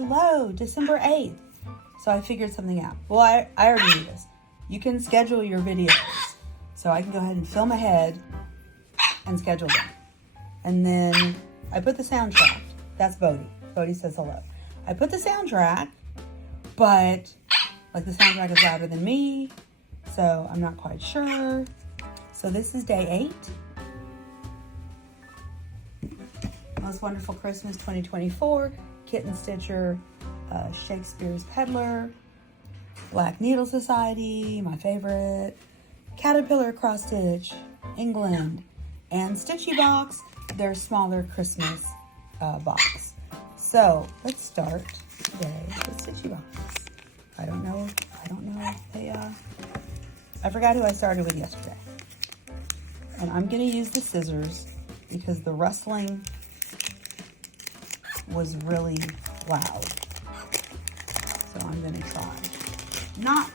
Hello, December 8th. So I figured something out. Well, I already knew this. You can schedule your videos. So I can go ahead and film ahead and schedule them. And then I put the soundtrack. That's Bodie. Bodie says hello. I put the soundtrack, but like the soundtrack is louder than me. So I'm not quite sure. So this is day 8. Most Wonderful Christmas 2024. Kitten Stitcher, Shakespeare's Peddler, Black Needle Society, my favorite, Caterpillar Cross Stitch, England, and Stitchy Box, their smaller Christmas box. So let's start today with Stitchy Box. I don't know if they, I forgot who I started with yesterday. And I'm gonna use the scissors because the rustling was really loud. So I'm gonna try not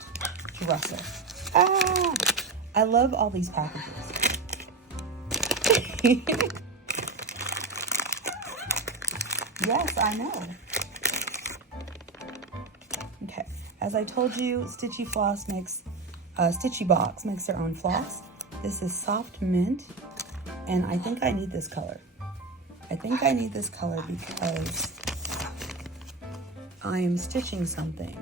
to rustle. Ah! I love all these packages. Yes, I know. Okay, as I told you, Stitchy Box makes their own floss. This is soft mint, and I think I need this color. I think I need this color because I am stitching something.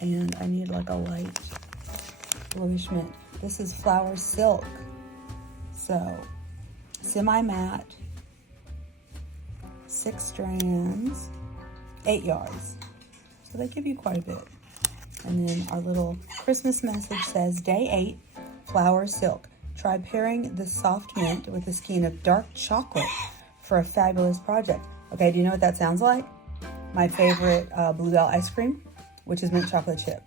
And I need like a light bluish mint. This is Flower Silk. So, semi-matte, 6 strands, 8 yards. So they give you quite a bit. And then our little Christmas message says, Day 8, Flower Silk. Try pairing the soft mint with a skein of dark chocolate for a fabulous project. Okay, do you know what that sounds like? My favorite Bluebell ice cream, which is mint chocolate chip.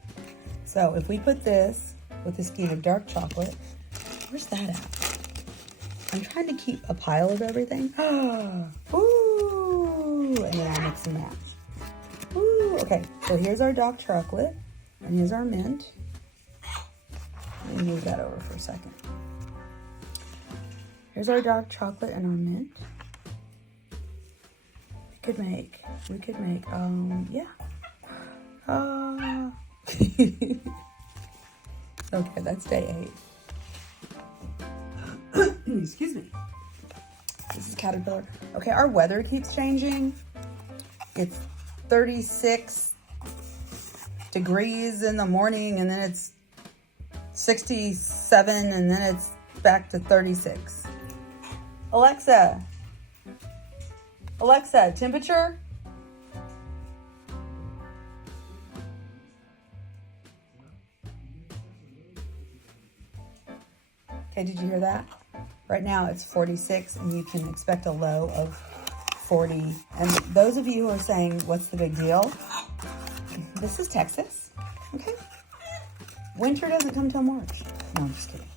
So if we put this with a skein of dark chocolate, where's that at? I'm trying to keep a pile of everything. Ooh, and then I'll mix and match. Ooh, okay, so here's our dark chocolate, and here's our mint. Let me move that over for a second. Here's our dark chocolate and our mint. We could make, yeah. Okay, that's day 8. Excuse me. This is Caterpillar. Okay, our weather keeps changing. It's 36 degrees in the morning, and then it's 67, and then it's back to 36. Alexa, temperature? Okay, did you hear that? Right now it's 46, and you can expect a low of 40. And those of you who are saying, what's the big deal? This is Texas, okay? Winter doesn't come till March. No, I'm just kidding.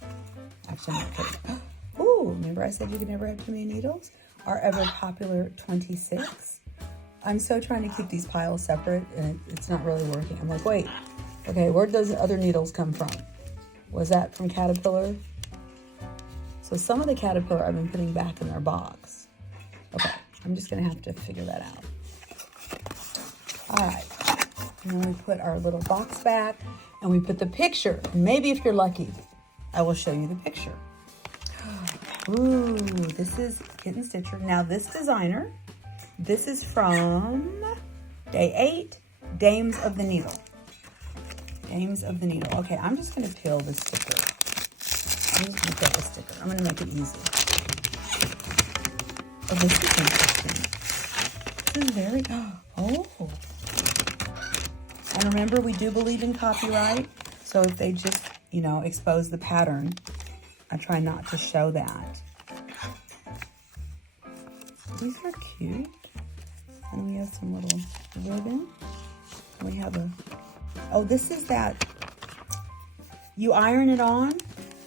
Actually, I'm not kidding. Ooh, remember I said you could never have too many needles? Our ever popular 26. I'm so trying to keep these piles separate, and it's not really working. I'm like, wait, okay, where'd those other needles come from? Was that from Caterpillar? So some of the Caterpillar I've been putting back in their box. Okay, I'm just gonna have to figure that out. All right, and then we put our little box back, and we put the picture. Maybe if you're lucky, I will show you the picture. Ooh, this is Kitten Stitcher. Now this designer, this is from day 8, Dames of the Needle. Dames of the Needle. Okay, I'm just gonna peel the sticker. I'm gonna make it easy. Oh, this is interesting. This is very, oh. And remember, we do believe in copyright. So if they just, expose the pattern, I try not to show that. These are cute. And we have some little ribbon. We have oh, this is that, you iron it on.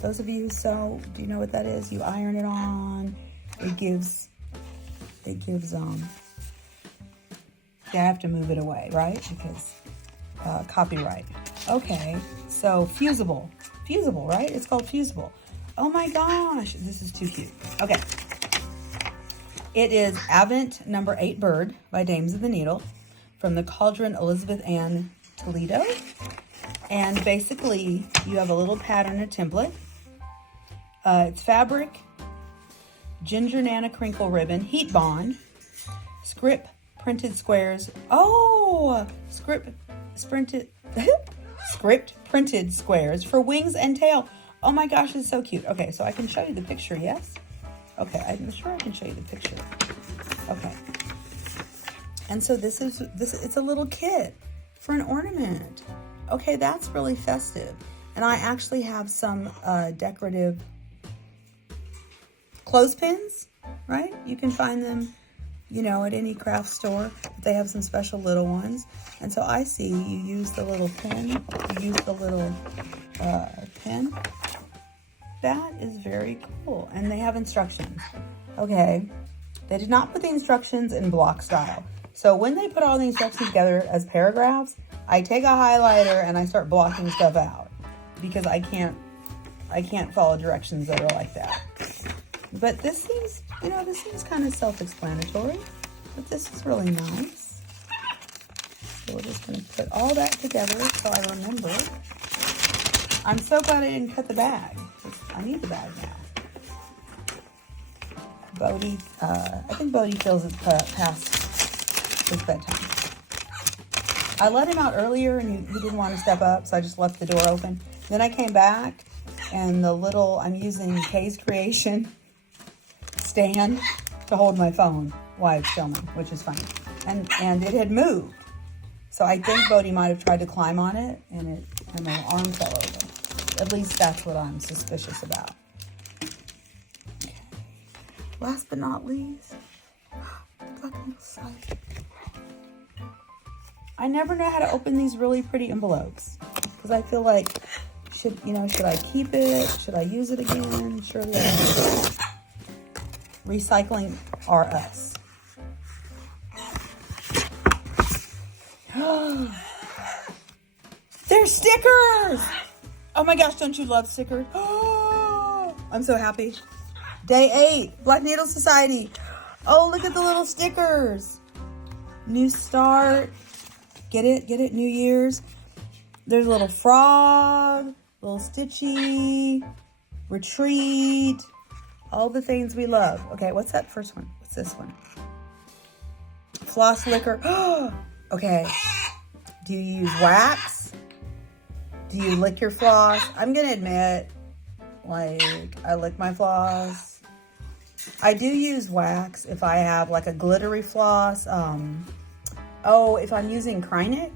Those of you who sew, do you know what that is? You iron it on. It gives, I have to move it away, right? Because copyright. Okay, so fusible, right? It's called fusible. Oh my gosh, this is too cute. Okay, It is Advent number 8 Bird by Dames of the Needle from the Cauldron Elizabeth Ann Toledo. And basically, you have a little pattern, a template. It's fabric, ginger nana crinkle ribbon, heat bond, script printed squares. Oh, script printed squares for wings and tail. Oh my gosh, it's so cute. Okay, so I can show you the picture, yes? Okay, I'm sure I can show you the picture. Okay. And so this it's a little kit for an ornament. Okay, that's really festive. And I actually have some decorative clothespins, right? You can find them, you know, at any craft store. They have some special little ones. And so I see you use the little pin. You use the little pin. That is very cool. And they have instructions. Okay. They did not put the instructions in block style. So when they put all the instructions together as paragraphs, I take a highlighter and I start blocking stuff out because I can't follow directions that are like that. But this seems, you know, this seems kind of self-explanatory, but this is really nice. So we're just going to put all that together so I remember. I'm so glad I didn't cut the bag. I need the bag now. Bodie, I think Bodie feels it's past his bedtime. I let him out earlier and he didn't want to step up, so I just left the door open. Then I came back and I'm using Kay's Creation stand to hold my phone while it's filming, which is funny. And it had moved. So I think Bodie might have tried to climb on it and my arm fell over. At least that's what I'm suspicious about. Okay. Last but not least, the Black Needle Society. I never know how to open these really pretty envelopes because I feel like, should I keep it? Should I use it again? Surely I Recycling are us. They're stickers! Oh my gosh, don't you love stickers? I'm so happy. Day 8, Black Needle Society. Oh, look at the little stickers. New start. Get it? Get it? New Year's. There's a little frog, little Stitchy, retreat, all the things we love. Okay, what's that first one? What's this one? Floss liquor. Okay. Do you use wax? Do you lick your floss? I'm going to admit, like, I lick my floss. I do use wax if I have, like, a glittery floss. If I'm using Krynic.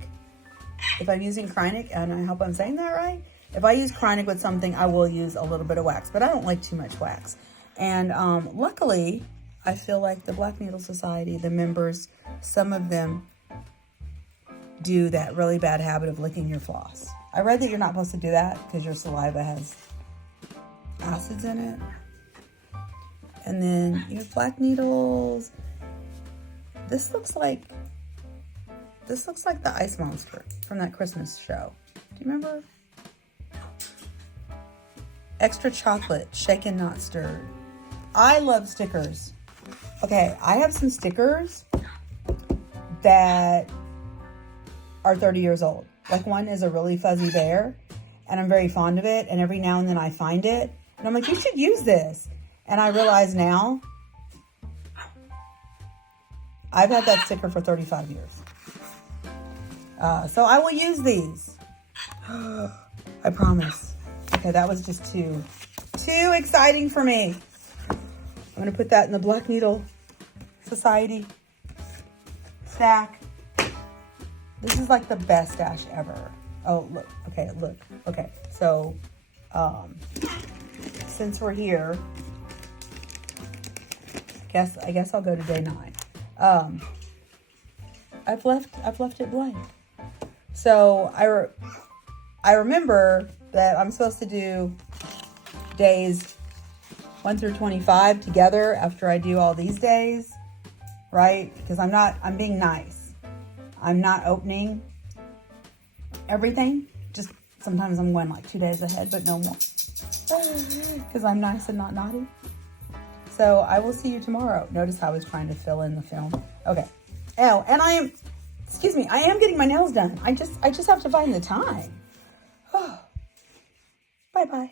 And I hope I'm saying that right. If I use Krynic with something, I will use a little bit of wax. But I don't like too much wax. And luckily, I feel like the Black Needle Society, the members, some of them do that really bad habit of licking your floss. I read that you're not supposed to do that because your saliva has acids in it. And then you have black needles. This looks like the ice monster from that Christmas show. Do you remember? Extra chocolate, shaken, not stirred. I love stickers. Okay, I have some stickers that are 30 years old. Like one is a really fuzzy bear, and I'm very fond of it, and every now and then I find it, and I'm like, you should use this. And I realize now, I've had that sticker for 35 years. So I will use these. I promise. Okay, that was just too exciting for me. I'm going to put that in the Black Needle Society stack. This is like the best stash ever. Oh, look. Okay, look. Okay, so since we're here, I guess I'll go to day 9. I've left it blank. So I remember that I'm supposed to do days 1 through 25 together after I do all these days, right? Because I'm being nice. I'm not opening everything. Just sometimes I'm going like 2 days ahead, but no more. Because I'm nice and not naughty. So I will see you tomorrow. Notice how I was trying to fill in the film. Okay. Oh, and I am getting my nails done. I just have to find the time. Oh. Bye-bye.